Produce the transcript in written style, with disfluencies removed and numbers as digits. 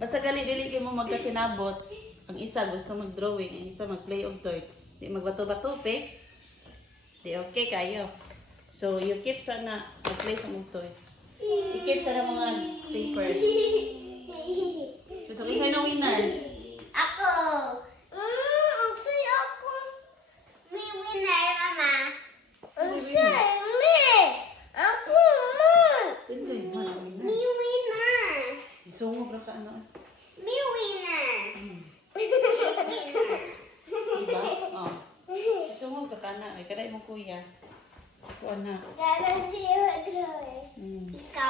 Basta gali dili kay mo magkasinabot. Ang isa gusto mag-drawing, ang isa mag-play of dirt. Di magbato-bato pe. Di okay kayo. So you keep sana mag-play sa mong toy. I-keep sana mga papers. So kung sa'yo na winner? Ako. Ang saya ako. May winner, Mama. Ang saya, me. Ako, Mama. Sino yun? Winner. May winner. Isungog na ka ano? May winner. Diba? Oh. Isungog ka ka na. Ay, kada mo kuya. Ako na. Galang siya mag-drawing. Mm. Ikaw.